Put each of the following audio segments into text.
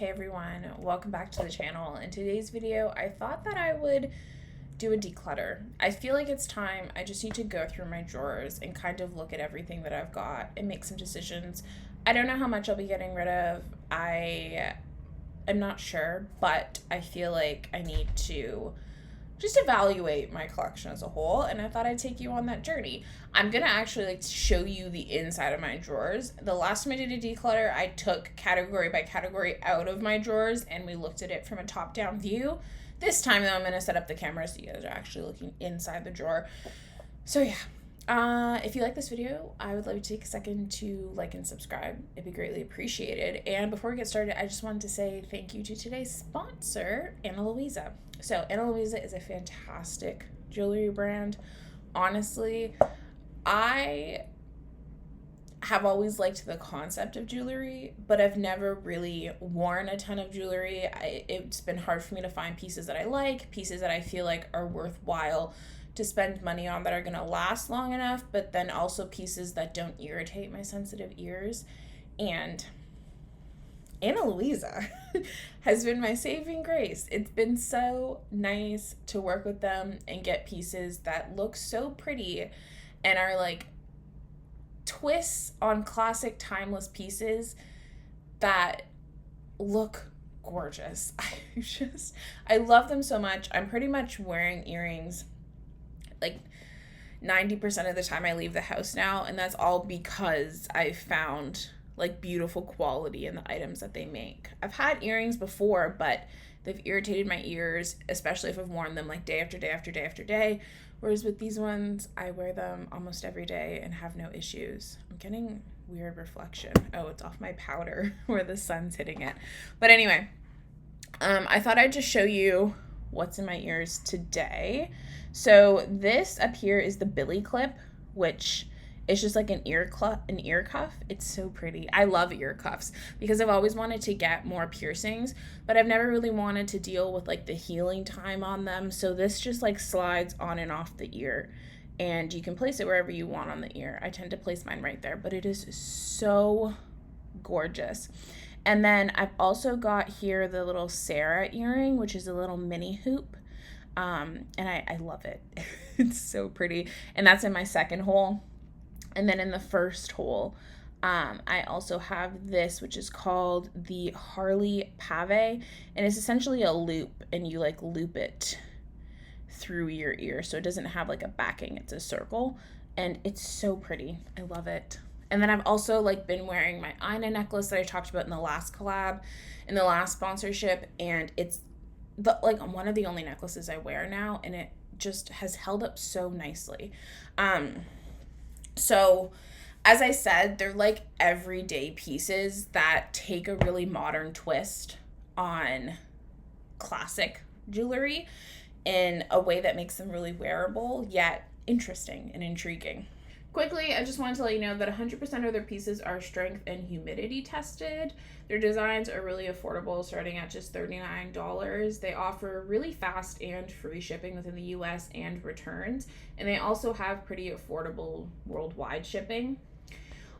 Hey everyone, welcome back to the channel. In today's video, I thought that I would do a declutter. I feel like it's time. I just need to go through my drawers and kind of look at everything that I've got and make some decisions. I don't know how much I'll be getting rid of. I am not sure, but I feel like I need to just evaluate my collection as a whole, and I thought I'd take you on that journey. I'm gonna actually show you the inside of my drawers. The last time I did a declutter, I took category by category out of my drawers and we looked at it from a top-down view. This time though, I'm gonna set up the camera so you guys are actually looking inside the drawer. So yeah, if you like this video, I would love you to take a second to like and subscribe. It'd be greatly appreciated. And before we get started, I just wanted to say thank you to today's sponsor, Ana Luisa. So Ana Luisa is a fantastic jewelry brand. Honestly, I have always liked the concept of jewelry, but I've never really worn a ton of jewelry. It's been hard for me to find pieces that I like, pieces that I feel like are worthwhile to spend money on, that are going to last long enough, but then also pieces that don't irritate my sensitive ears. And Ana Luisa has been my saving grace. It's been so nice to work with them and get pieces that look so pretty and are like twists on classic timeless pieces that look gorgeous. I love them so much. I'm pretty much wearing earrings like 90% of the time I leave the house now, and that's all because I found like beautiful quality in the items that they make. I've had earrings before, but they've irritated my ears, especially if I've worn them like day after day after day after day. Whereas with these ones, I wear them almost every day and have no issues. I'm getting weird reflection. Oh, it's off my powder where the sun's hitting it. But anyway, I thought I'd just show you what's in my ears today. So this up here is the Billy clip, which is just like an ear cuff. It's so pretty. I love ear cuffs because I've always wanted to get more piercings, but I've never really wanted to deal with like the healing time on them. So this just like slides on and off the ear, and you can place it wherever you want on the ear. I tend to place mine right there, but it is so gorgeous. And then I've also got here the little Sarah earring, which is a little mini hoop. And I love it. It's so pretty. And that's in my second hole. And then in the first hole, I also have this, which is called the Harley Pave, and it's essentially a loop, and you like loop it through your ear, so it doesn't have like a backing, it's a circle, and it's so pretty. I love it. And then I've also like been wearing my Ina necklace that I talked about in the last collab, in the last sponsorship, and it's like one of the only necklaces I wear now, and it just has held up so nicely. So as I said, they're like everyday pieces that take a really modern twist on classic jewelry in a way that makes them really wearable, yet interesting and intriguing. Quickly, I just wanted to let you know that 100% of their pieces are strength and humidity tested. Their designs are really affordable, starting at just $39. They offer really fast and free shipping within the US and returns, and they also have pretty affordable worldwide shipping.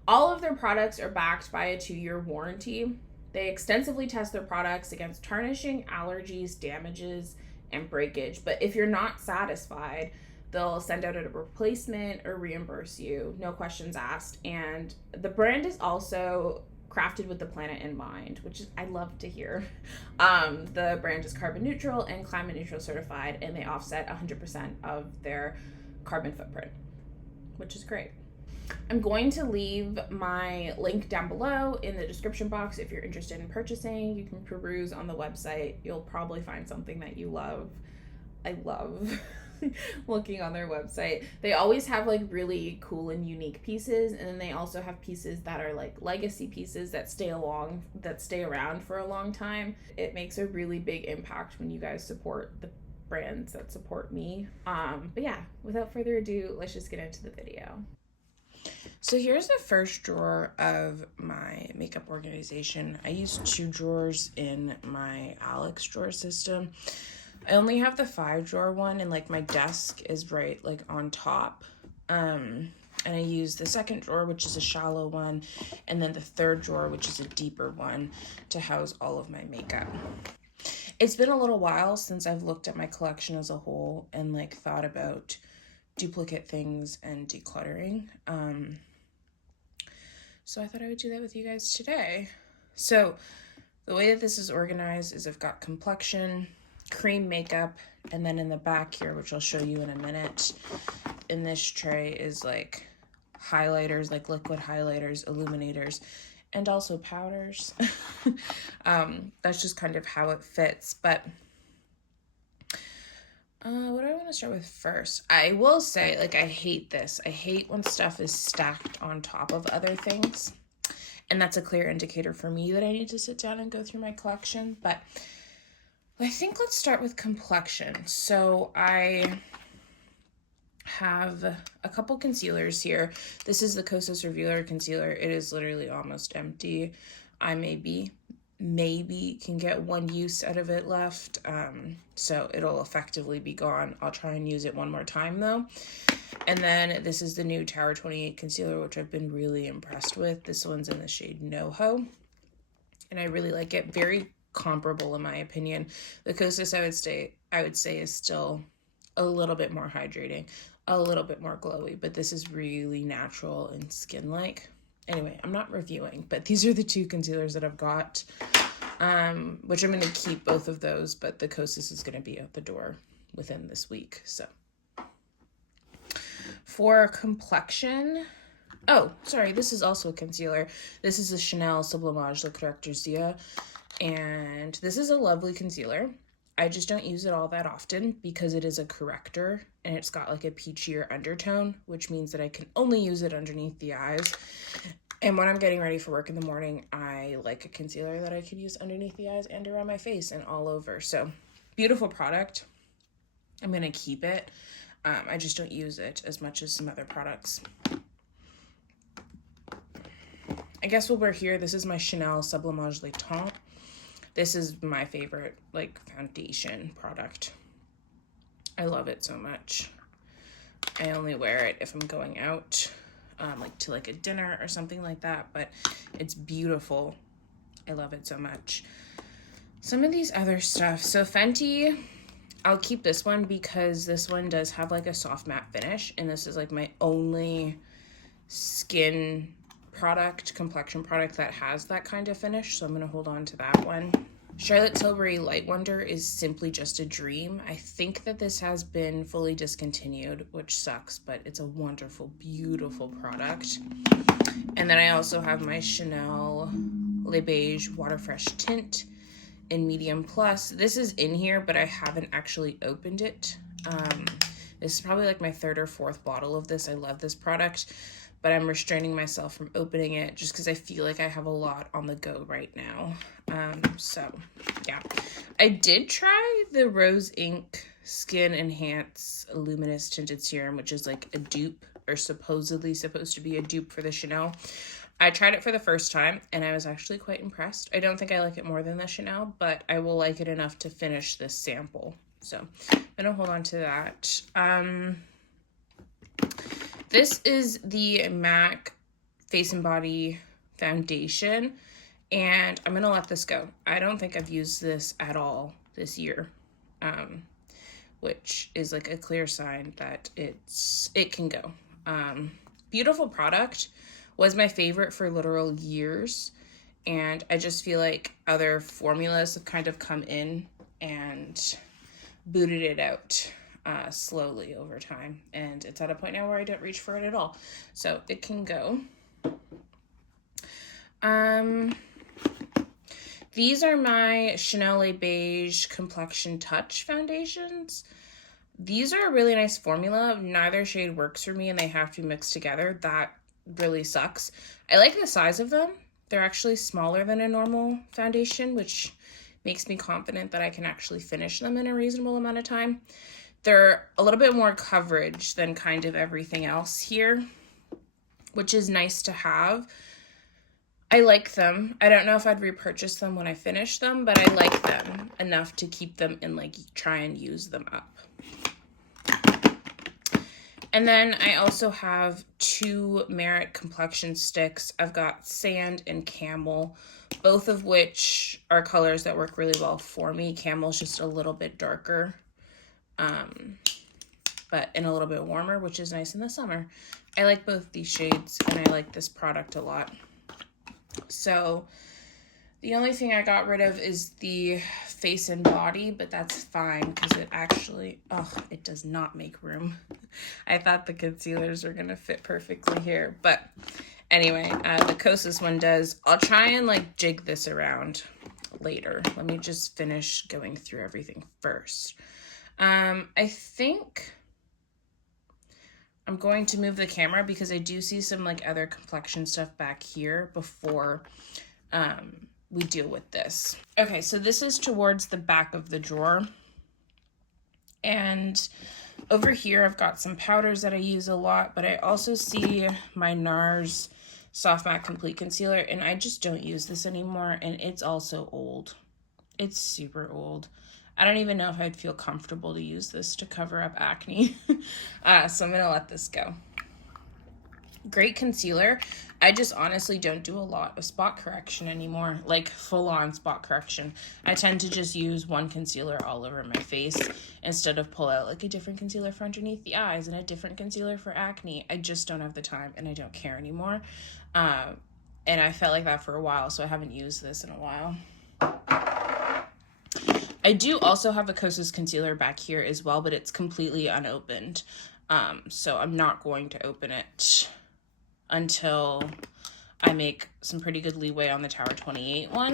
All of their products are backed by a 2-year warranty. They extensively test their products against tarnishing, allergies, damages, and breakage, but if you're not satisfied, they'll send out a replacement or reimburse you, no questions asked. And the brand is also crafted with the planet in mind, which is, I love to hear. The brand is carbon neutral and climate neutral certified, and they offset 100% of their carbon footprint, which is great. I'm going to leave my link down below in the description box if you're interested in purchasing. You can peruse on the website. You'll probably find something that you love. I love looking on their website. They always have like really cool and unique pieces, and then they also have pieces that are like legacy pieces that stay around for a long time. It makes a really big impact when you guys support the brands that support me. But yeah, without further ado, let's just get into the video. So here's the first drawer of my makeup organization. I use 2 drawers in my Alex drawer system. I only have the 5-drawer one, and like my desk is right like on top. And I use the second drawer, which is a shallow one, and then the third drawer, which is a deeper one, to house all of my makeup. It's been a little while since I've looked at my collection as a whole and like thought about duplicate things and decluttering. So I thought I would do that with you guys today. So the way that this is organized is I've got Complexion, cream makeup, and then in the back here, which I'll show you in a minute, in this tray is like highlighters, like liquid highlighters, illuminators, and also powders. That's just kind of how it fits. But what do I want to start with first? I will say, like, I hate this. I hate when stuff is stacked on top of other things. And that's a clear indicator for me that I need to sit down and go through my collection. But I think let's start with Complexion. So I have a couple concealers here. This is the Kosas Revealer Concealer. It is literally almost empty. I maybe can get one use out of it left. So it'll effectively be gone. I'll try and use it one more time though. And then this is the new Tower 28 concealer, which I've been really impressed with. This one's in the shade NoHo, and I really like it. Very comparable in my opinion. The Kosas I would say is still a little bit more hydrating, a little bit more glowy, but this is really natural and skin-like. Anyway, I'm not reviewing, but these are the two concealers that I've got, which I'm going to keep both of those, but the Kosas is going to be out the door within this week. So for Complexion, oh, sorry, this is also a concealer. This is the Chanel Sublimage Le Correcteur Zia, and this is a lovely concealer. I just don't use it all that often because it is a corrector and it's got like a peachier undertone, which means that I can only use it underneath the eyes. And when I'm getting ready for work in the morning, I like a concealer that I can use underneath the eyes and around my face and all over. So beautiful product. I'm going to keep it. I just don't use it as much as some other products. I guess while we're here, this is my Chanel Sublimage Le Temps. This is my favorite, like, foundation product. I love it so much. I only wear it if I'm going out, like to like a dinner or something like that, but it's beautiful. I love it so much. Some of these other stuff. So Fenty, I'll keep this one because this one does have like a soft matte finish, and this is like my only skin product, complexion product that has that kind of finish, so I'm going to hold on to that one. Charlotte Tilbury Light Wonder is simply just a dream. I think that this has been fully discontinued, which sucks, but it's a wonderful, beautiful product. And then I also have my Chanel Le Beige Water Fresh Tint in medium plus. This is in here, but I haven't actually opened it. This is probably like my third or fourth bottle of this. I love this product, but I'm restraining myself from opening it just because I feel like I have a lot on the go right now. So yeah, I did try the Rose Inc Skin Enhance Luminous Tinted Serum, which is like a dupe, or supposedly supposed to be a dupe for the Chanel. I tried it for the first time and I was actually quite impressed. I don't think I like it more than the Chanel, but I will like it enough to finish this sample. So I'm gonna hold on to that. This is the MAC Face and Body Foundation, and I'm going to let this go. I don't think I've used this at all this year, which is like a clear sign that it can go. Beautiful product. Was my favorite for literal years, and I just feel like other formulas have kind of come in and booted it out slowly over time, and it's at a point now where I don't reach for it at all, so it can go. These are my Chanel Le Beige Complexion Touch foundations. These are a really nice formula. Neither shade works for me and they have to be mixed together. That really sucks. I like the size of them. They're actually smaller than a normal foundation, which makes me confident that I can actually finish them in a reasonable amount of time. They're a little bit more coverage than kind of everything else here, which is nice to have. I like them. I don't know if I'd repurchase them when I finish them, but I like them enough to keep them and like try and use them up. And then I also have 2 Merit Complexion sticks. I've got Sand and Camel, both of which are colors that work really well for me. Camel's just a little bit darker, but and a little bit warmer, which is nice in the summer. I like both these shades, and I like this product a lot. So the only thing I got rid of is the face and body, but that's fine because it actually, it does not make room. I thought the concealers were going to fit perfectly here, but anyway, the Kosas one does. I'll try and like jig this around later. Let me just finish going through everything first. I think I'm going to move the camera because I do see some like other complexion stuff back here before we deal with this. Okay, so this is towards the back of the drawer. And over here, I've got some powders that I use a lot, but I also see my NARS Soft Matte Complete Concealer, and I just don't use this anymore, and it's also old. It's super old. I don't even know if I'd feel comfortable to use this to cover up acne. So I'm gonna let this go. Great concealer. I just honestly don't do a lot of spot correction anymore, like full-on spot correction. I tend to just use one concealer all over my face instead of pull out like a different concealer for underneath the eyes and a different concealer for acne. I just don't have the time, and I don't care anymore. And I felt like that for a while, so I haven't used this in a while. I do also have a Kosas concealer back here as well, but it's completely unopened. So I'm not going to open it until I make some pretty good leeway on the Tower 28 one.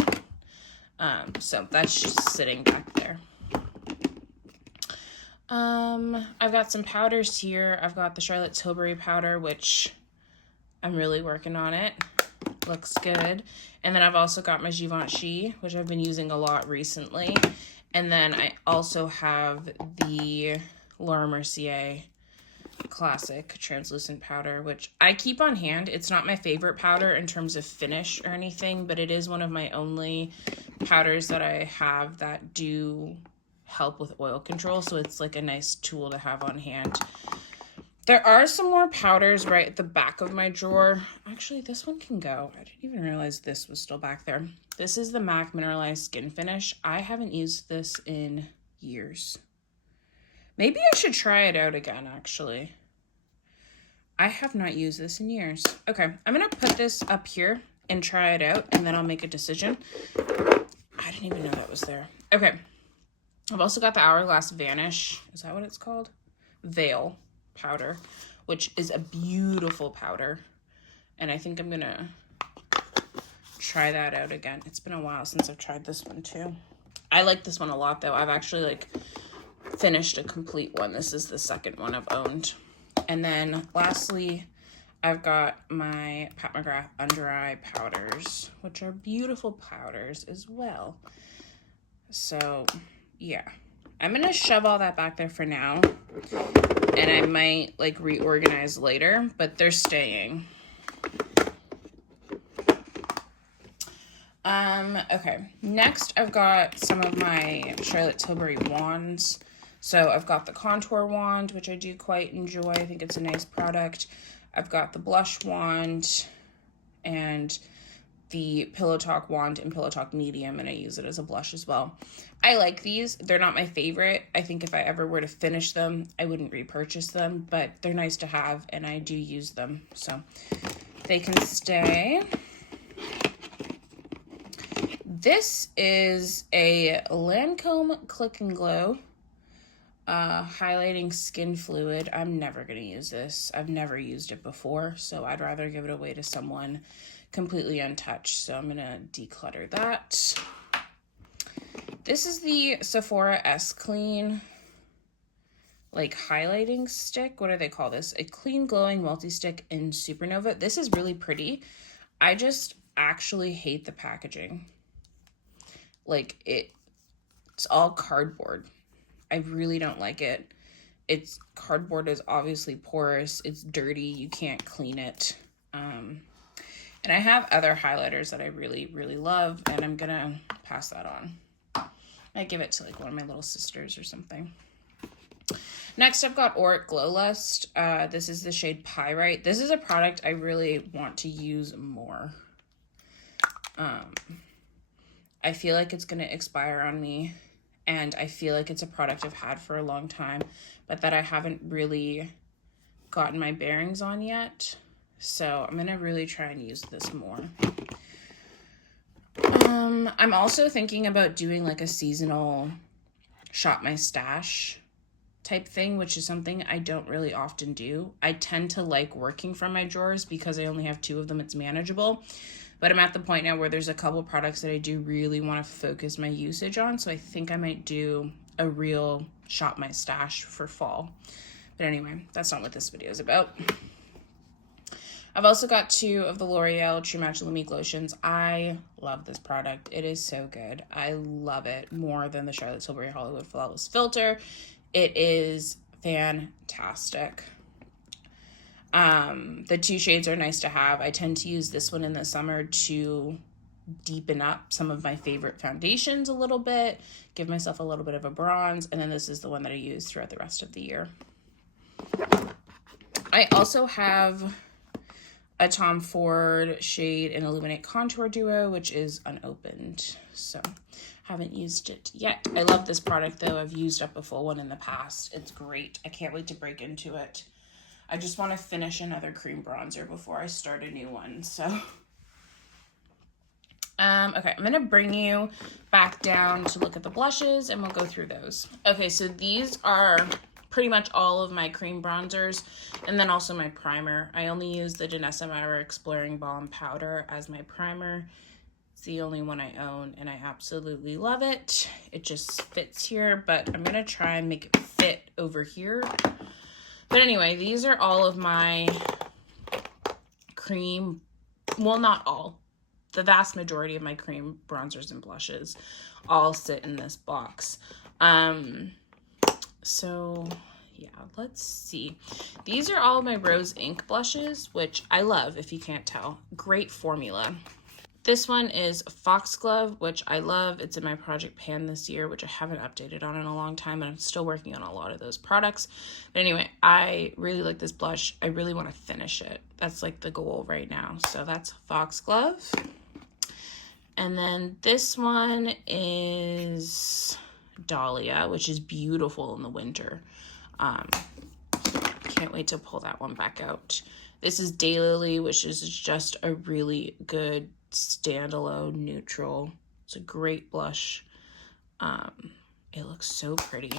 So that's just sitting back there. I've got some powders here. I've got the Charlotte Tilbury powder, which I'm really working on it. Looks good. And then I've also got my Givenchy, which I've been using a lot recently. And then I also have the Laura Mercier Classic translucent powder, which I keep on hand. It's not my favorite powder in terms of finish or anything, but it is one of my only powders that I have that do help with oil control, so it's like a nice tool to have on hand. There are some more powders right at the back of my drawer. Actually, this one can go. I didn't even realize this was still back there. This is the MAC Mineralized Skin Finish. I haven't used this in years. Maybe I should try it out again, actually. I have not used this in years. Okay, I'm gonna put this up here and try it out, and then I'll make a decision. I didn't even know that was there. Okay, I've also got the Hourglass Vanish. Is that what it's called? Veil powder, which is a beautiful powder. And I think I'm gonna try that out again. It's been a while since I've tried this one too. I like this one a lot though. I've actually like finished a complete one. This is the second one I've owned. And then lastly, I've got my Pat McGrath under eye powders, which are beautiful powders as well. So yeah, I'm gonna shove all that back there for now, and I might like reorganize later, but they're staying. Okay, next I've got some of my Charlotte Tilbury wands. So I've got the contour wand, which I do quite enjoy. I think it's a nice product. I've got the blush wand and the Pillow Talk wand in Pillow Talk medium, and I use it as a blush as well. I like these. They're not my favorite. I think if I ever were to finish them, I wouldn't repurchase them, but they're nice to have, and I do use them, so they can stay. This is a Lancome Click and Glow highlighting skin fluid. I'm never going to use this. I've never used it before, so I'd rather give it away to someone completely untouched. So I'm going to declutter that. This is the Sephora S Clean like highlighting stick. What do they call this? A clean glowing multi-stick in Supernova. This is really pretty. I just actually hate the packaging. Like it's all cardboard. I really don't like it. It's cardboard is obviously porous. It's dirty. You can't clean it. And I have other highlighters that I really, really love, and I'm gonna pass that on. I give it to like one of my little sisters or something. Next, I've got Auric Glow Lust. This is the shade Pyrite. This is a product I really want to use more. I feel like it's going to expire on me, and I feel like it's a product I've had for a long time, but that I haven't really gotten my bearings on yet. So I'm going to really try and use this more. I'm also thinking about doing like a seasonal shop my stash type thing, which is something I don't really often do. I tend to like working from my drawers because I only have 2 of them. It's manageable. But I'm at the point now where there's a couple products that I do really want to focus my usage on. So I think I might do a real shop my stash for fall. But anyway, that's not what this video is about. I've also got 2 of the L'Oreal True Match Lumique lotions. I love this product. It is so good. I love it more than the Charlotte Tilbury Hollywood Flawless Filter. It is fantastic. The 2 shades are nice to have. I tend to use this one in the summer to deepen up some of my favorite foundations a little bit, give myself a little bit of a bronze, and then this is the one that I use throughout the rest of the year. I also have a Tom Ford shade in Illuminate Contour Duo, which is unopened, so haven't used it yet. I love this product though. I've used up a full one in the past. It's great. I can't wait to break into it. I just want to finish another cream bronzer before I start a new one, so. Okay, I'm gonna bring you back down to look at the blushes and we'll go through those. Okay, so these are pretty much all of my cream bronzers and then also my primer. I only use the Danessa Myrrh Exploring Balm Powder as my primer. It's the only one I own and I absolutely love it. It just fits here, but I'm gonna try and make it fit over here. But anyway, these are all of my cream, well, not all. The vast majority of my cream bronzers and blushes all sit in this box. So yeah, let's see. These are all my Rose Ink blushes, which I love, if you can't tell. Great formula. This one is Foxglove, which I love. It's in my Project Pan this year, which I haven't updated on in a long time, and I'm still working on a lot of those products. But anyway, I really like this blush. I really want to finish it. That's like the goal right now. So that's Foxglove. And then this one is Dahlia, which is beautiful in the winter. Can't wait to pull that one back out. This is Daylily, which is just a really good standalone neutral. It's a great blush. It looks so pretty.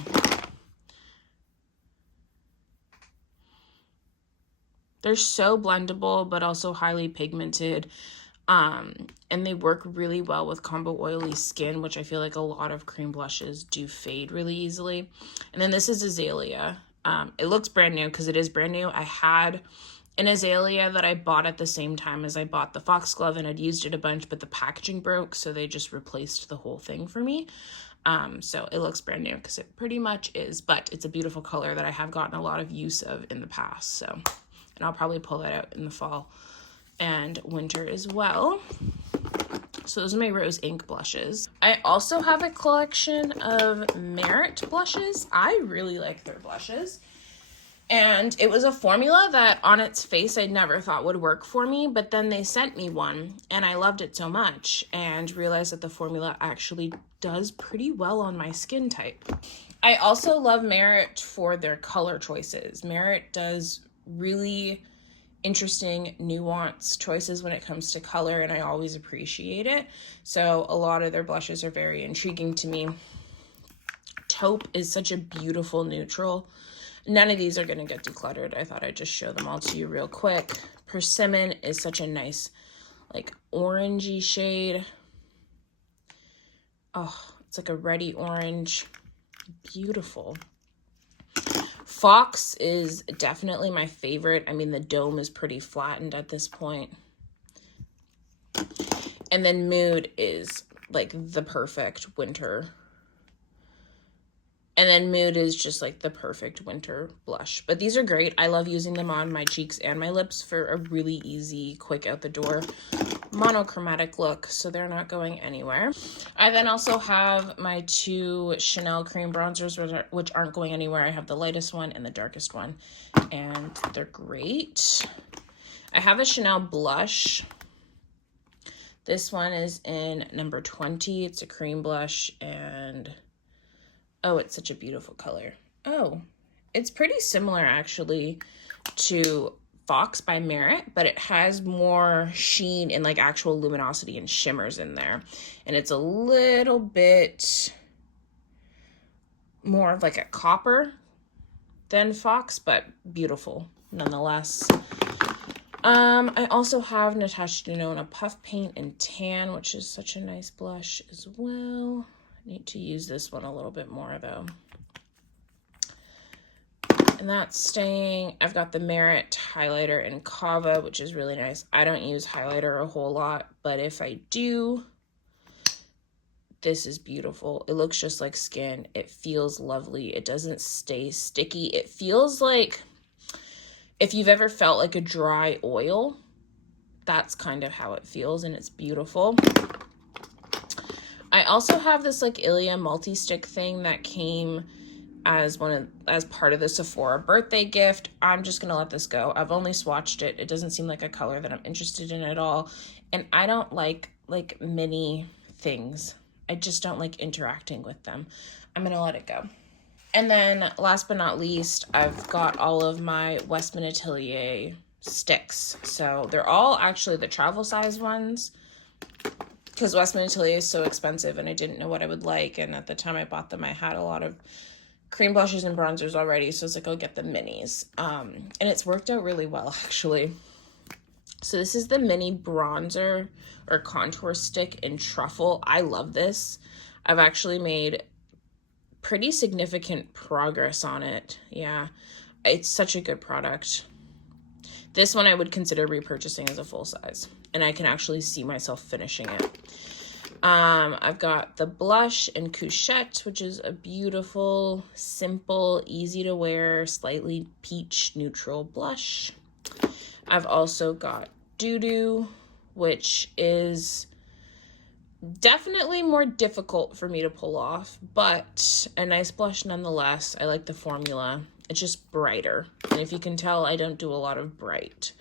They're so blendable, but also highly pigmented. And they work really well with combo oily skin, which I feel like a lot of cream blushes do fade really easily. And then this is Azalea. It looks brand new because it is brand new. I had an Azalea that I bought at the same time as I bought the Foxglove, and I'd used it a bunch, but the packaging broke, so they just replaced the whole thing for me. So it looks brand new because it pretty much is, but it's a beautiful color that I have gotten a lot of use of in the past. So, and I'll probably pull that out in the fall and winter as well. So those are my Rose Ink blushes. I also have a collection of Merit blushes. I really like their blushes. And it was a formula that on its face I never thought would work for me, but then they sent me one and I loved it so much and realized that the formula actually does pretty well on my skin type. I also love Merit for their color choices. Merit does really interesting, nuanced choices when it comes to color, and I always appreciate it. So a lot of their blushes are very intriguing to me. Taupe is such a beautiful neutral. None of these are going to get decluttered. I thought I'd just show them all to you real quick. Persimmon is such a nice, like, orangey shade. Oh, it's like a reddy orange. Beautiful. Fox is definitely my favorite. I mean, the dome is pretty flattened at this point. And then Mood is like the perfect winter. And then Mood is just like the perfect winter blush. But these are great. I love using them on my cheeks and my lips for a really easy, quick out the door monochromatic look, so they're not going anywhere. I then also have my 2 Chanel cream bronzers, which aren't going anywhere. I have the lightest one and the darkest one, and they're great. I have a Chanel blush. This one is in number 20. It's a cream blush, and oh, it's such a beautiful color. Oh, it's pretty similar actually to Fox by Merit, but it has more sheen and like actual luminosity and shimmers in there. And it's a little bit more of like a copper than Fox, but beautiful nonetheless. I also have Natasha Denona Puff Paint in Tan, which is such a nice blush as well. I need to use this one a little bit more though. And that's staying. I've got the Merit highlighter in Kava, which is really nice. I don't use highlighter a whole lot, but if I do, this is beautiful. It looks just like skin. It feels lovely. It doesn't stay sticky. It feels like if you've ever felt like a dry oil, that's kind of how it feels, and it's beautiful. I also have this like Ilia multi-stick thing that came as part of the Sephora birthday gift. I'm just gonna let this go. I've only swatched it. It doesn't seem like a color that I'm interested in at all, and I don't like mini things. I just don't like interacting with them. I'm gonna let it go. And then last but not least, I've got all of my Westman Atelier sticks. So they're all actually the travel size ones, because Westman Atelier is so expensive and I didn't know what I would like. And at the time I bought them, I had a lot of cream blushes and bronzers already. So I was like, I'll get the minis. And it's worked out really well, actually. So this is the mini bronzer or contour stick in Truffle. I love this. I've actually made pretty significant progress on it. Yeah, it's such a good product. This one I would consider repurchasing as a full size, and I can actually see myself finishing it. I've got the blush in Couchette, which is a beautiful, simple, easy to wear, slightly peach neutral blush. I've also got Doo Doo, which is definitely more difficult for me to pull off, but a nice blush nonetheless. I like the formula. It's just brighter. And if you can tell, I don't do a lot of bright.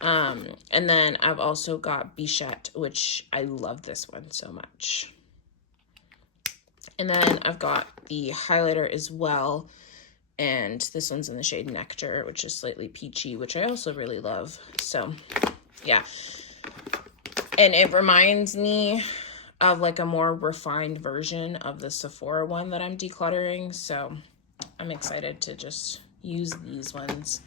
And then I've also got Bichette, which I love this one so much. And then I've got the highlighter as well. And this one's in the shade Nectar, which is slightly peachy, which I also really love. So, yeah. And it reminds me of like a more refined version of the Sephora one that I'm decluttering. So I'm excited to just use these ones.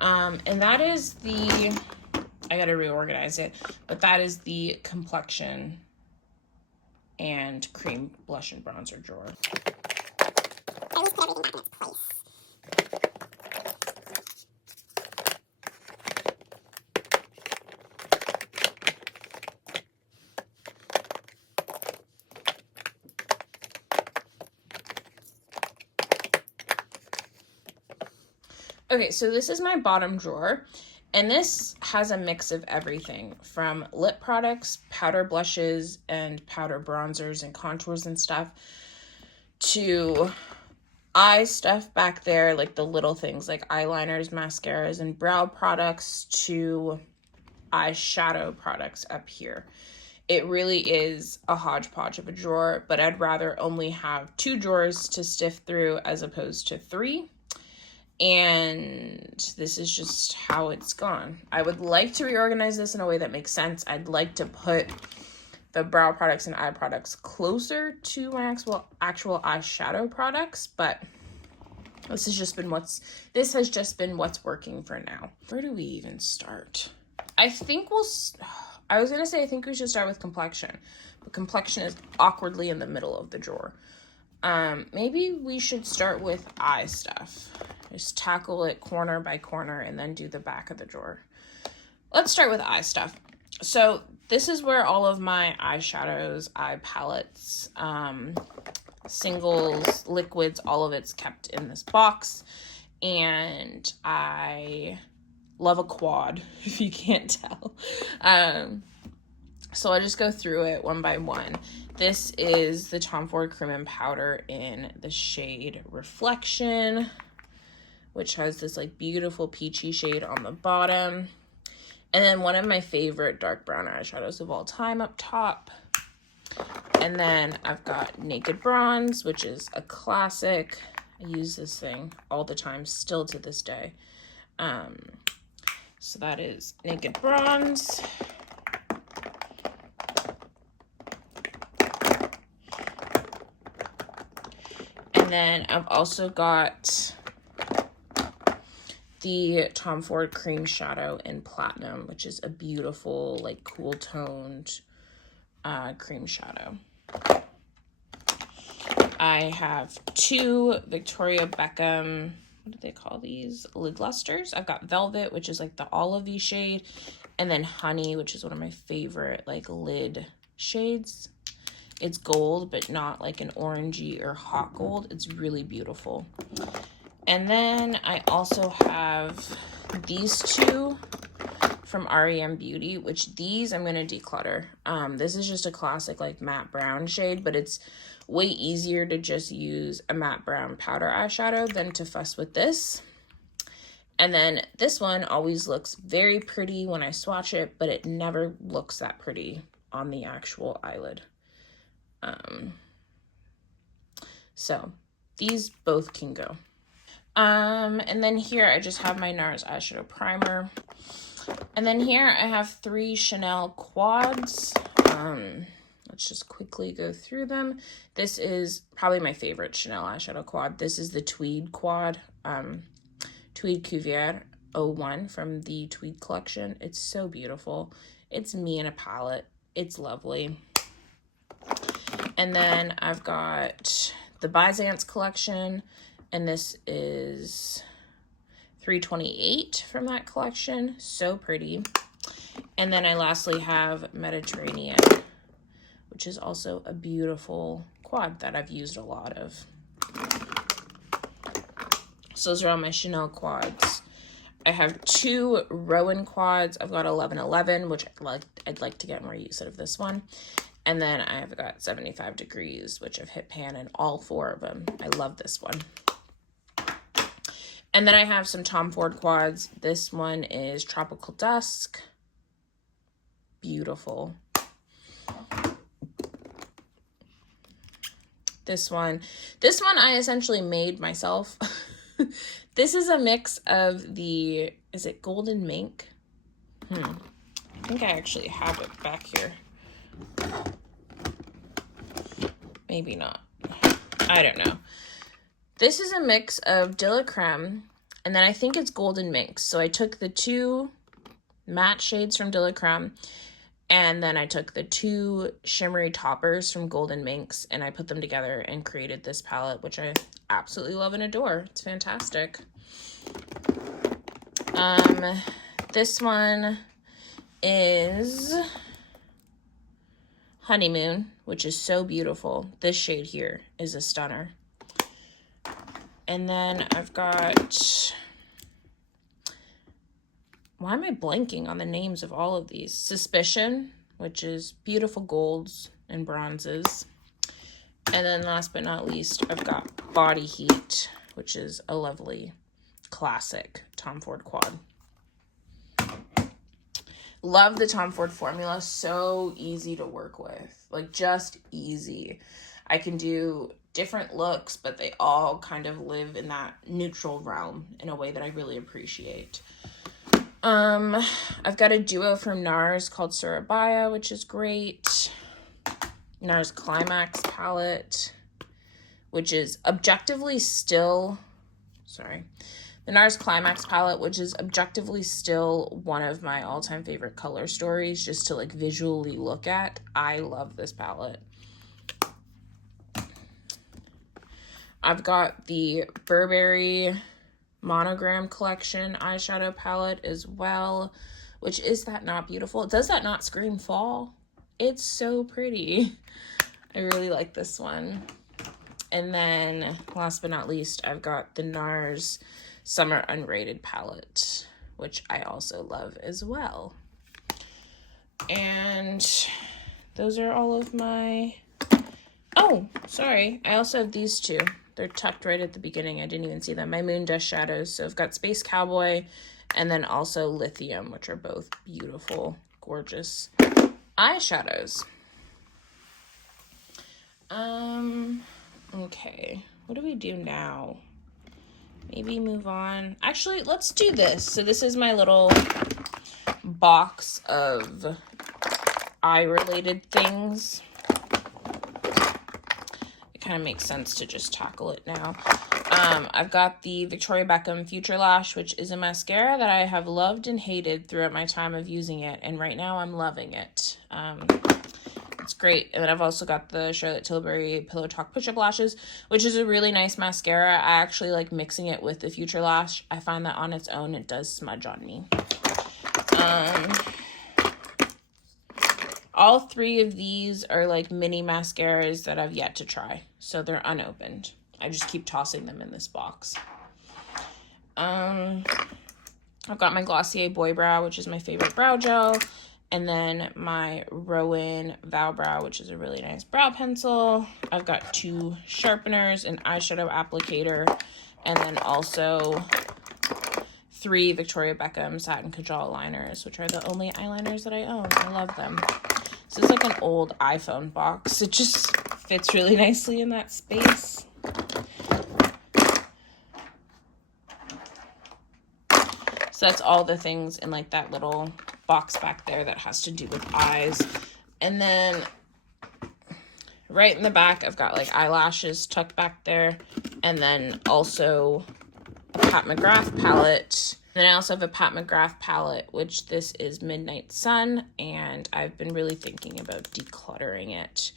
And that is I gotta reorganize it, but that is the Complexion and Cream Blush and Bronzer drawer. At least put everything back in its place. Okay, so this is my bottom drawer, and this has a mix of everything from lip products, powder blushes, and powder bronzers and contours and stuff, to eye stuff back there, like the little things like eyeliners, mascaras, and brow products, to eyeshadow products up here. It really is a hodgepodge of a drawer, but I'd rather only have 2 drawers to sift through as opposed to 3. And this is just how it's gone. I would like to reorganize this in a way that makes sense. I'd like to put the brow products and eye products closer to my actual eyeshadow products, but this has just been what's working for now. Where do we even start? I think I think we should start with Complexion, but Complexion is awkwardly in the middle of the drawer. Maybe we should start with eye stuff. Just tackle it corner by corner and then do the back of the drawer. Let's start with eye stuff. So this is where all of my eyeshadows, eye palettes, singles, liquids, all of it's kept in this box. And I love a quad, if you can't tell. So I'll just go through it one by one. This is the Tom Ford Cream and Powder in the shade Reflection, which has this like beautiful peachy shade on the bottom. And then one of my favorite dark brown eyeshadows of all time up top. And then I've got Naked Bronze, which is a classic. I use this thing all the time, still to this day. So that is Naked Bronze. And then I've also got the Tom Ford Cream Shadow in Platinum, which is a beautiful, like, cool toned cream shadow. I have two Victoria Beckham, what do they call these? Lid lusters. I've got Velvet, which is like the olivey shade, and then Honey, which is one of my favorite like lid shades. It's gold, but not like an orangey or hot gold. It's really beautiful. And then I also have these two from REM Beauty, which these I'm going to declutter. This is just a classic like matte brown shade, but it's way easier to just use a matte brown powder eyeshadow than to fuss with this. And then this one always looks very pretty when I swatch it, but it never looks that pretty on the actual eyelid. So these both can go. And then here I just have my NARS eyeshadow primer. And then here I have 3 Chanel quads. Let's just quickly go through them. This is probably my favorite Chanel eyeshadow quad. This is the Tweed quad, Tweed Cuvier 01 from the Tweed collection. It's so beautiful. It's me in a palette. It's lovely. And then I've got the Byzance collection, and this is 328 from that collection. So pretty. And then I lastly have Mediterranean, which is also a beautiful quad that I've used a lot of. So those are all my Chanel quads. I have 2 Rowan quads. I've got 1111, which I'd like to get more use out of this one. And then I've got 75 Degrees, which I've hit pan in all 4 of them. I love this one. And then I have some Tom Ford quads. This one is Tropical Dusk. Beautiful. This one I essentially made myself. This is a mix of the, is it Golden Mink? I think I actually have it back here. Maybe not. I don't know. This is a mix of De La Creme, and then I think it's Golden Mink. So I took the 2 matte shades from De La Creme, and then I took the 2 shimmery toppers from Golden Minks, and I put them together and created this palette, which I absolutely love and adore. It's fantastic. This one is Honeymoon, which is so beautiful. This shade here is a stunner. And then I've got, why am I blanking on the names of all of these? Suspicion, which is beautiful golds and bronzes. And then last but not least, I've got Body Heat, which is a lovely classic Tom Ford quad. Love the Tom Ford formula. So easy to work with. Like, just easy. I can do different looks, but they all kind of live in that neutral realm in a way that I really appreciate. I've got a duo from NARS called Surabaya, which is great. NARS Climax palette, which is objectively still, the NARS Climax palette, which is objectively still one of my all-time favorite color stories, just to like visually look at. I love this palette. I've got the Burberry Monogram Collection eyeshadow palette as well, which is that not beautiful? Does that not scream fall? It's so pretty. I really like this one. And then last but not least, I've got the NARS Summer Unrated palette, which I also love as well. And those are all of my... Oh, sorry. I also have these two. They're tucked right at the beginning. I didn't even see them. My Moon Dust shadows. So I've got Space Cowboy and then also Lithium, which are both beautiful, gorgeous eyeshadows. Okay. What do we do now? Maybe move on. Actually, let's do this. So this is my little box of eye-related things. Kind of makes sense to just tackle it now. I've got the Victoria Beckham Future Lash, which is a mascara that I have loved and hated throughout my time of using it, and right now I'm loving it. It's great. And then I've also got the Charlotte Tilbury Pillow Talk Push-Up Lashes, which is a really nice mascara. I actually like mixing it with the Future Lash. I find that on its own it does smudge on me. All three of these are like mini mascaras that I've yet to try. So they're unopened. I just keep tossing them in this box. I've got my Glossier Boy Brow, which is my favorite brow gel. And then my Rowan Vow Brow, which is a really nice brow pencil. I've got 2 sharpeners, an eyeshadow applicator, and then also 3 Victoria Beckham Satin Kajal liners, which are the only eyeliners that I own. I love them. This is like an old iPhone box. It just fits really nicely in that space. So that's all the things in like that little box back there that has to do with eyes. And then right in the back, I've got like eyelashes tucked back there. And then also a Pat McGrath palette. Then I also have a Pat McGrath palette, which this is Midnight Sun, and I've been really thinking about decluttering it.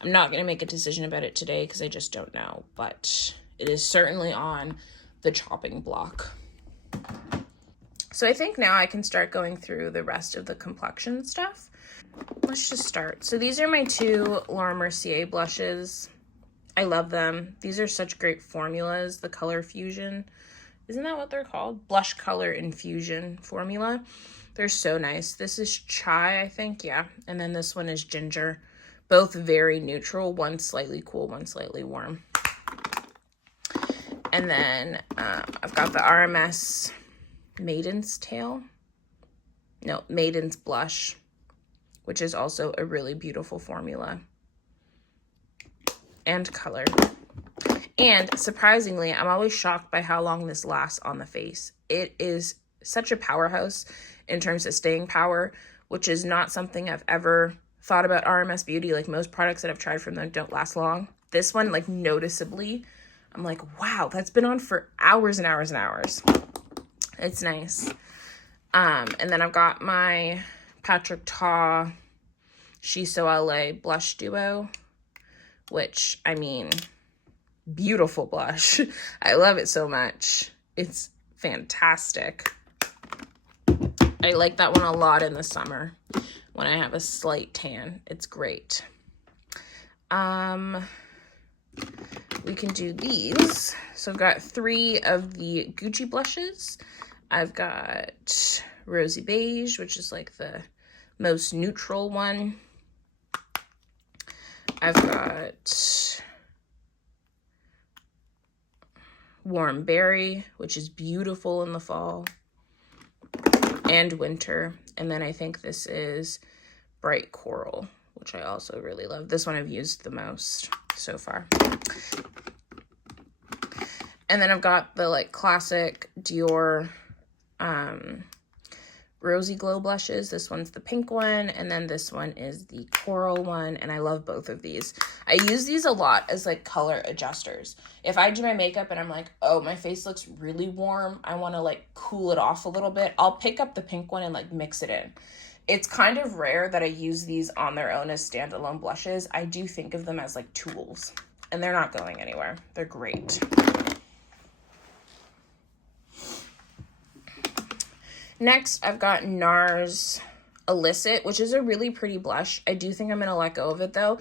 I'm not going to make a decision about it today because I just don't know, but it is certainly on the chopping block. So I think now I can start going through the rest of the complexion stuff. Let's just start. So these are my 2 Laura Mercier blushes. I love them. These are such great formulas, the Color Fusion. Isn't that what they're called? Blush Color Infusion formula. They're so nice. This is Chai, I think. Yeah. And then this one is Ginger. Both very neutral. One slightly cool, one slightly warm. And then I've got the RMS Maiden's Tail. No, Maiden's Blush, which is also a really beautiful formula and color. And surprisingly, I'm always shocked by how long this lasts on the face. It is such a powerhouse in terms of staying power, which is not something I've ever thought about RMS Beauty. Like most products that I've tried from them don't last long. This one, like noticeably, I'm like, wow, that's been on for hours and hours and hours. It's nice. And then I've got my Patrick Ta Shiso LA Blush Duo, which, I mean, beautiful blush. I love it so much. It's fantastic. I like that one a lot in the summer when I have a slight tan. It's great. We can do these. So I've got 3 of the Gucci blushes. I've got Rosy Beige, which is like the most neutral one. I've got Warm Berry, which is beautiful in the fall and winter. And then I think this is Bright Coral, which I also really love. This one I've used the most so far. And then I've got the like classic Dior Rosy Glow blushes. This one's the pink one, and then this one is the coral one, and I love both of these. I use these a lot as like color adjusters. If I do my makeup and I'm like, oh, my face looks really warm, I want to like cool it off a little bit, I'll pick up the pink one and like mix it in. It's kind of rare that I use these on their own as standalone blushes. I do think of them as like tools, and they're not going anywhere. They're great. Next, I've got NARS Illicit, which is a really pretty blush. I do think I'm going to let go of it, though.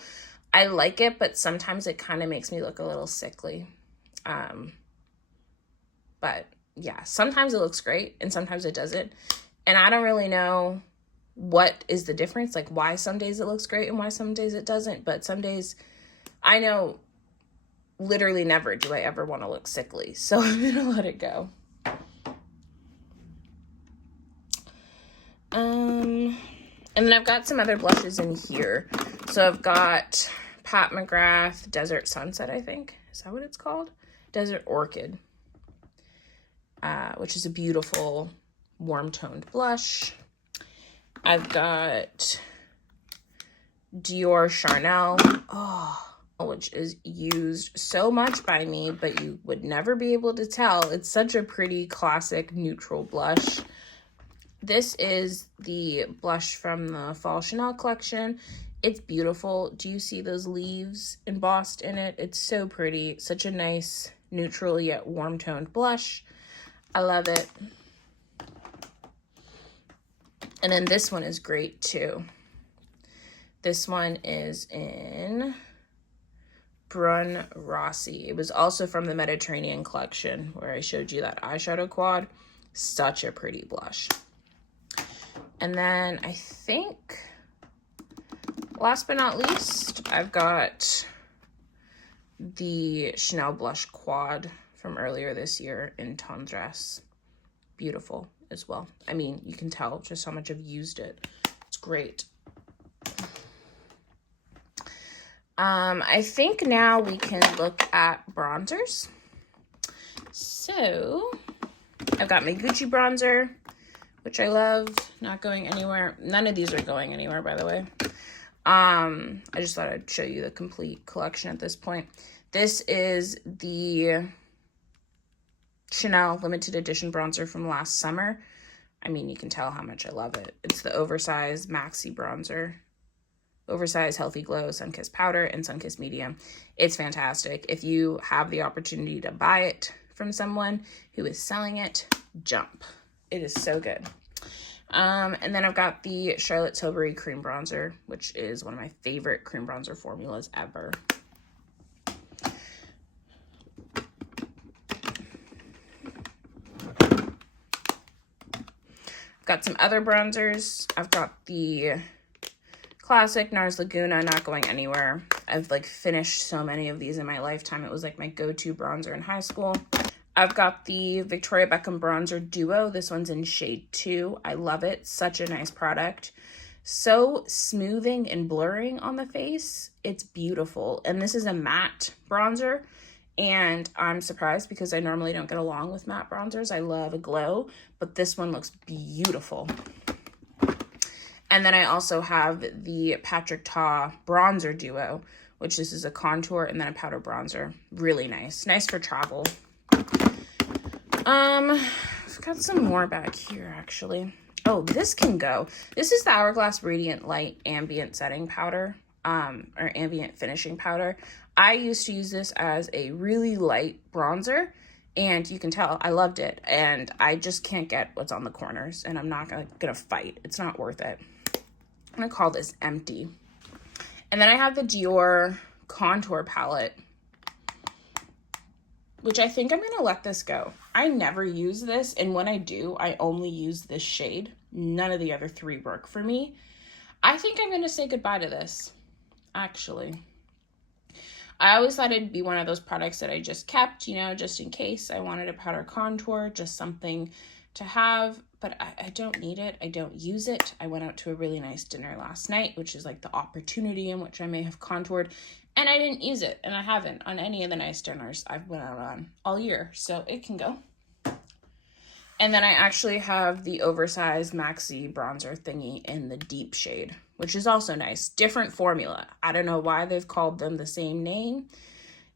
I like it, but sometimes it kind of makes me look a little sickly. But, yeah, sometimes it looks great, and sometimes it doesn't. And I don't really know what is the difference, like why some days it looks great and why some days it doesn't. But some days, I know literally never do I ever want to look sickly, so I'm gonna let it go. And then I've got some other blushes in here. So I've got Pat McGrath Desert Sunset, I think. Is that what it's called? Desert Orchid, which is a beautiful warm toned blush. I've got Dior Charnel, which is used so much by me, but you would never be able to tell. It's such a pretty classic neutral blush. This is the blush from the Fall Chanel collection. It's beautiful. Do you see those leaves embossed in it? It's so pretty. Such a nice neutral yet warm toned blush. I love it. And then this one is great too. This one is in Brun Rossi. It was also from the Mediterranean collection where I showed you that eyeshadow quad. Such a pretty blush. And then I think, last but not least, I've got the Chanel blush quad from earlier this year in Tendresse. Beautiful as well. I mean, you can tell just how much I've used it. It's great. I think now we can look at bronzers. So I've got my Gucci bronzer, which I love, not going anywhere. None of these are going anywhere, by the way. I just thought I'd show you the complete collection at this point. This is the Chanel limited edition bronzer from last summer. I mean, you can tell how much I love it. It's the oversized maxi bronzer. Oversized Healthy Glow Sunkissed Powder and Sunkissed Medium. It's fantastic. If you have the opportunity to buy it from someone who is selling it, jump. It is so good. And then I've got the Charlotte Tilbury Cream Bronzer, which is one of my favorite cream bronzer formulas ever. I've got some other bronzers. I've got the classic NARS Laguna, not going anywhere. I've like finished so many of these in my lifetime. It was like my go-to bronzer in high school. I've got the Victoria Beckham Bronzer Duo. This one's in shade 2. I love it. Such a nice product. So smoothing and blurring on the face. It's beautiful. And this is a matte bronzer. And I'm surprised because I normally don't get along with matte bronzers. I love a glow, but this one looks beautiful. And then I also have the Patrick Ta Bronzer Duo, which this is a contour and then a powder bronzer. Really nice. Nice for travel. I've got some more back here, actually. Oh, this can go. This is the Hourglass Radiant Light Ambient Setting Powder, or Ambient Finishing Powder. I used to use this as a really light bronzer, and you can tell I loved it. And I just can't get what's on the corners, and I'm not gonna fight. It's not worth it. I'm gonna call this empty. And then I have the Dior Contour Palette, which I think I'm gonna let this go. I never use this, and when I do, I only use this shade. None of the other three work for me. I think I'm gonna say goodbye to this, actually. I always thought it'd be one of those products that I just kept, you know, just in case I wanted a powder contour, just something to have, but I don't need it. I don't use it. I went out to a really nice dinner last night, which is like the opportunity in which I may have contoured, and I didn't use it, and I haven't on any of the nice dinners I've went out on all year, so it can go. And then I actually have the oversized maxi bronzer thingy in the deep shade, which is also nice. Different formula. I don't know why they've called them the same name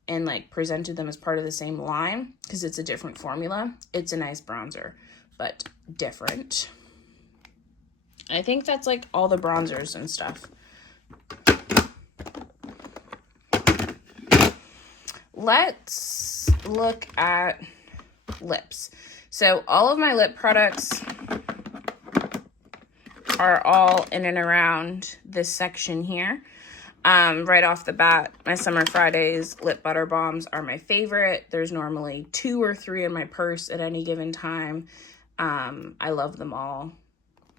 and like presented them as part of the same line, because it's a different formula. It's a nice bronzer, but different. I think that's like all the bronzers and stuff. Let's look at lips. So all of my lip products are all in and around this section here. Right off the bat, my Summer Fridays lip butter bombs are my favorite. There's normally 2 or 3 in my purse at any given time. I love them all.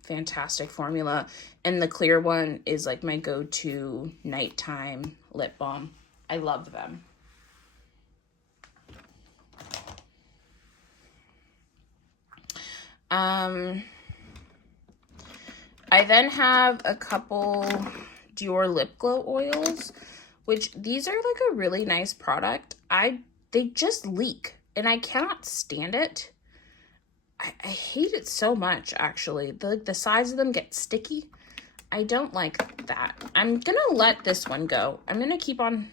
fantastic formula. And the clear one is like my go-to nighttime lip balm. I love them. I then have a couple Dior lip glow oils, which these are like a really nice product. They just leak and I cannot stand it. I hate it so much, actually. The size of them get sticky. I don't like that. I'm gonna let this one go. I'm gonna keep a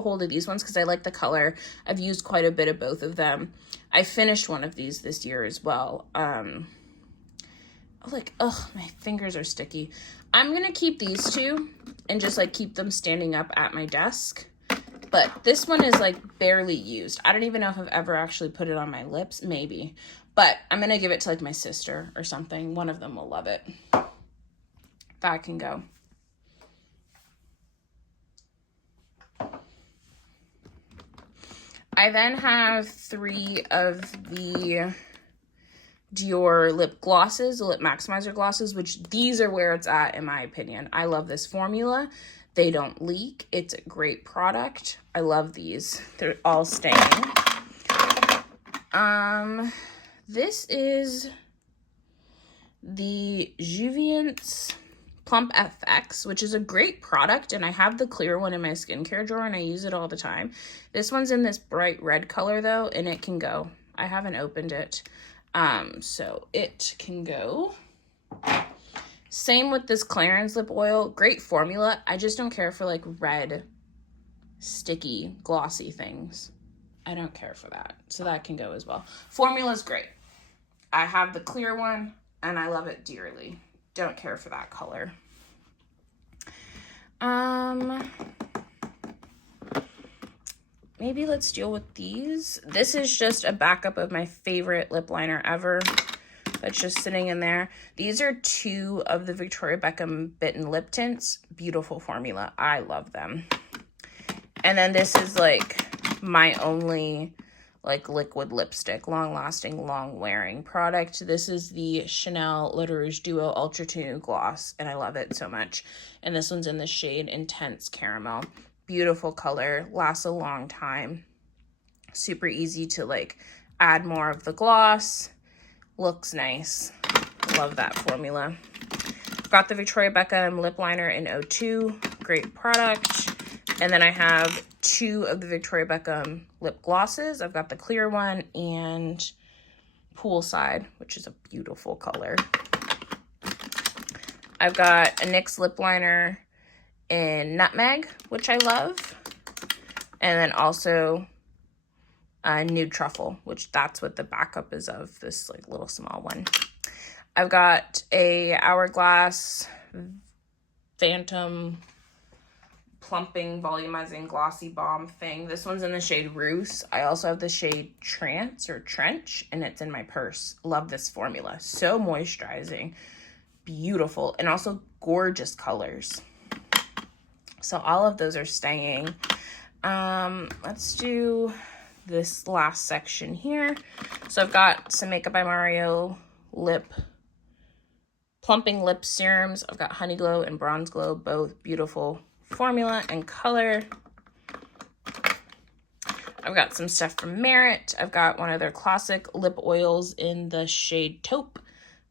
hold of these ones because I like the color. I've used quite a bit of both of them. I finished one of these this year as well. My fingers are sticky. I'm gonna keep these two and just like keep them standing up at my desk. But this one is like barely used. I don't even know if I've ever actually put it on my lips, maybe. But I'm gonna give it to like my sister or something. One of them will love it. That can go. I then have 3 of the Dior lip glosses, the lip maximizer glosses, which these are where it's at in my opinion. I love this formula. They don't leak. It's a great product. I love these. They're all staying. This is the Juviance Plump FX, which is a great product, and I have the clear one in my skincare drawer and I use it all the time. This one's in this bright red color though, and it can go. I haven't opened it, so it can go. Same with this Clarins lip oil. Great formula. I just don't care for like red, sticky, glossy things. I don't care for that, so that can go as well. Formula's great. I have the clear one and I love it dearly. Don't care for that color. Maybe let's deal with these. This is just a backup of my favorite lip liner ever. That's just sitting in there. These are 2 of the Victoria Beckham Bitten lip tints. Beautiful formula. I love them. And then this is like my only like liquid lipstick, long-lasting, long-wearing product. This is the Chanel Le Rouge Duo Ultra Tenu Gloss, and I love it so much. And this one's in the shade Intense Caramel. Beautiful color, lasts a long time. Super easy to like add more of the gloss. Looks nice. Love that formula. Got the Victoria Beckham lip liner in 02. Great product. And then I have 2 of the Victoria Beckham lip glosses. I've got the clear one and Poolside, which is a beautiful color. I've got a NYX lip liner in Nutmeg, which I love. And then also Nude Truffle, which that's what the backup is of, this like little small one. I've got a Hourglass Phantom plumping, volumizing, glossy balm thing. This one's in the shade Ruse. I also have the shade Trance or Trench, and it's in my purse. Love this formula. So moisturizing, beautiful, and also gorgeous colors. So all of those are staying. Let's do this last section here. So I've got some Makeup by Mario plumping lip serums. I've got Honey Glow and Bronze Glow, both beautiful formula and color. I've got some stuff from Merit. I've got one of their classic lip oils in the shade Taupe,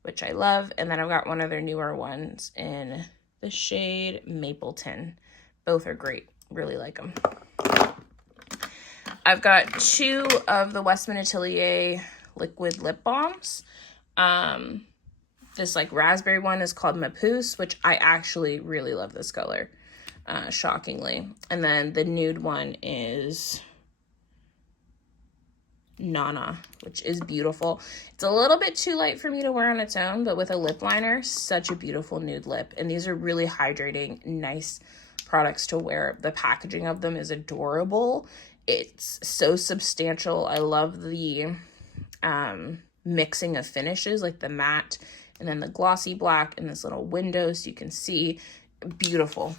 which I love. And then I've got one of their newer ones in the shade Mapleton. Both are great. Really like them. I've got 2 of the Westman Atelier liquid lip balms. This like raspberry one is called Mapousse, which I actually really love this color. Shockingly. And then the nude one is Nana, which is beautiful. It's a little bit too light for me to wear on its own, but with a lip liner, such a beautiful nude lip. And these are really hydrating, nice products to wear. The packaging of them is adorable. It's so substantial. I love the mixing of finishes, like the matte and then the glossy black and this little window so you can see. Beautiful.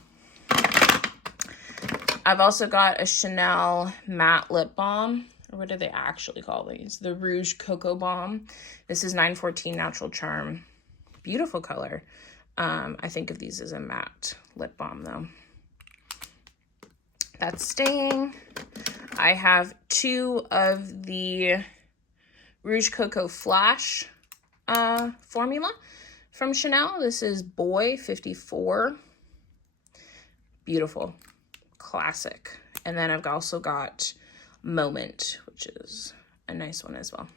I've also got a Chanel matte lip balm. Or what do they actually call these? The Rouge Cocoa Balm. This is 914 Natural Charm. Beautiful color. I think of these as a matte lip balm though. That's staying. I have 2 of the Rouge Coco Flash formula from Chanel. This is Boy 54. Beautiful. Classic. And then I've also got Moment, which is a nice one as well.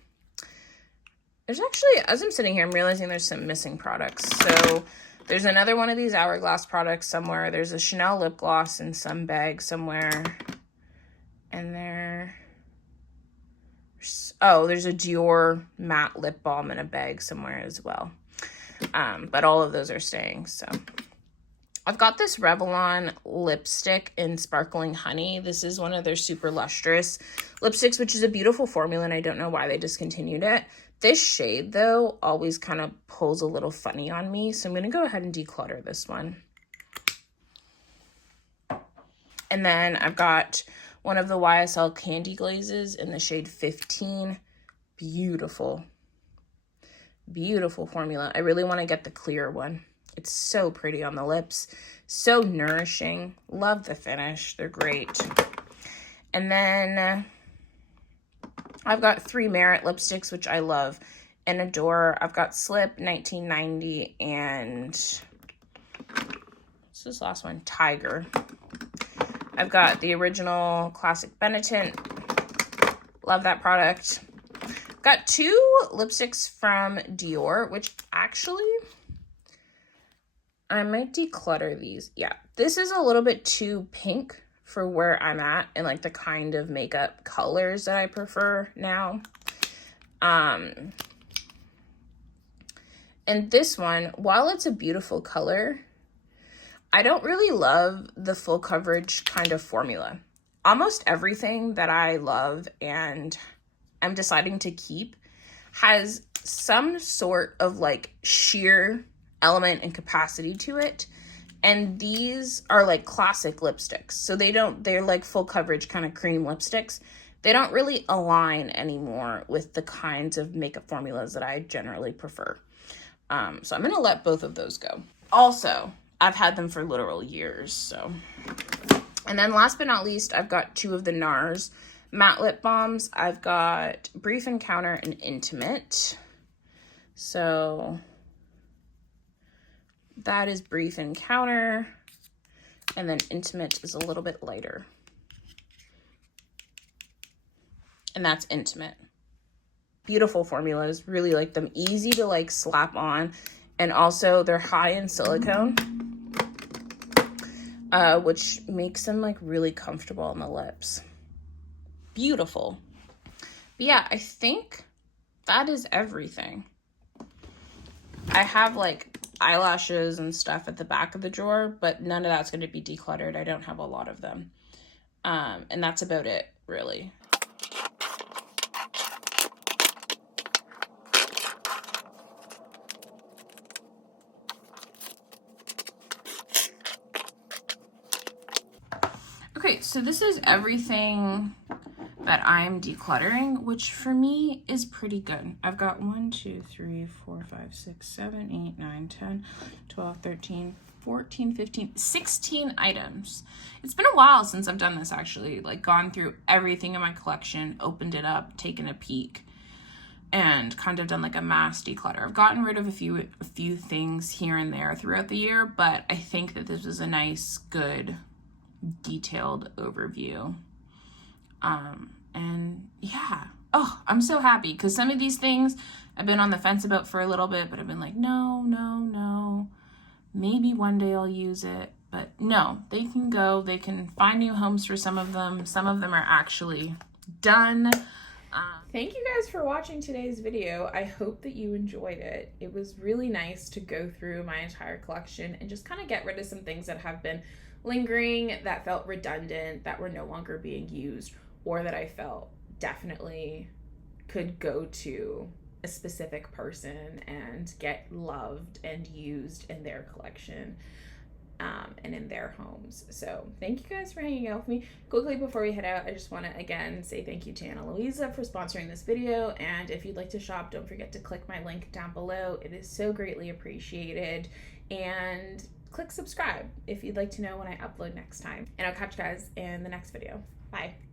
There's actually, as I'm sitting here, I'm realizing there's some missing products. So there's another one of these Hourglass products somewhere. There's a Chanel lip gloss in some bag somewhere. And there's a Dior matte lip balm in a bag somewhere as well. But all of those are staying, so. I've got this Revlon lipstick in Sparkling Honey. This is one of their super lustrous lipsticks, which is a beautiful formula, and I don't know why they discontinued it. This shade, though, always kind of pulls a little funny on me, so I'm going to go ahead and declutter this one. And then I've got one of the YSL Candy Glazes in the shade 15. Beautiful. Beautiful formula. I really want to get the clear one. It's so pretty on the lips, so nourishing. Love the finish. They're great. And then I've got 3 Merit lipsticks, which I love and adore. I've got Slip, 1990, and what's this last one? Tiger. I've got the original Classic Benetint. Love that product. Got 2 lipsticks from Dior, which actually, I might declutter these. Yeah, this is a little bit too pink for where I'm at and like the kind of makeup colors that I prefer now. And this one, while it's a beautiful color, I don't really love the full coverage kind of formula. Almost everything that I love and I'm deciding to keep has some sort of like sheer element and capacity to it, and these are like classic lipsticks, so they're like full coverage kind of cream lipsticks. They don't really align anymore with the kinds of makeup formulas that I generally prefer, so I'm gonna let both of those go. Also, I've had them for literal years, so. And then last but not least, I've got 2 of the NARS matte lip balms. I've got Brief Encounter and Intimate. So that is Brief Encounter, and then Intimate is a little bit lighter. And that's Intimate. Beautiful formulas, really like them. Easy to like slap on, and also they're high in silicone, which makes them like really comfortable on the lips. Beautiful. But yeah, I think that is everything. I have like eyelashes and stuff at the back of the drawer, but none of that's going to be decluttered. I don't have a lot of them. And that's about it, really. Okay, so this is everything that I'm decluttering, which for me is pretty good. I've got 1, 2, 3, 4, 5, 6, 7, 8, 9, 10, 12, 13, 14, 15, 16 items. It's been a while since I've done this actually, like gone through everything in my collection, opened it up, taken a peek, and kind of done like a mass declutter. I've gotten rid of a few things here and there throughout the year, but I think that this was a nice, good, detailed overview. And yeah, oh, I'm so happy because some of these things I've been on the fence about for a little bit, but I've been like, no, maybe one day I'll use it, but no, they can go, they can find new homes for some of them. Some of them are actually done. Thank you guys for watching today's video. I hope that you enjoyed it. It was really nice to go through my entire collection and just kind of get rid of some things that have been lingering, that felt redundant, that were no longer being used, or that I felt definitely could go to a specific person and get loved and used in their collection. and in their homes. So thank you guys for hanging out with me. Quickly before we head out, I just want to again say thank you to Ana Luisa for sponsoring this video, and if you'd like to shop, don't forget to click my link down below. It is so greatly appreciated, and click subscribe if you'd like to know when I upload next time. And I'll catch you guys in the next video. Bye.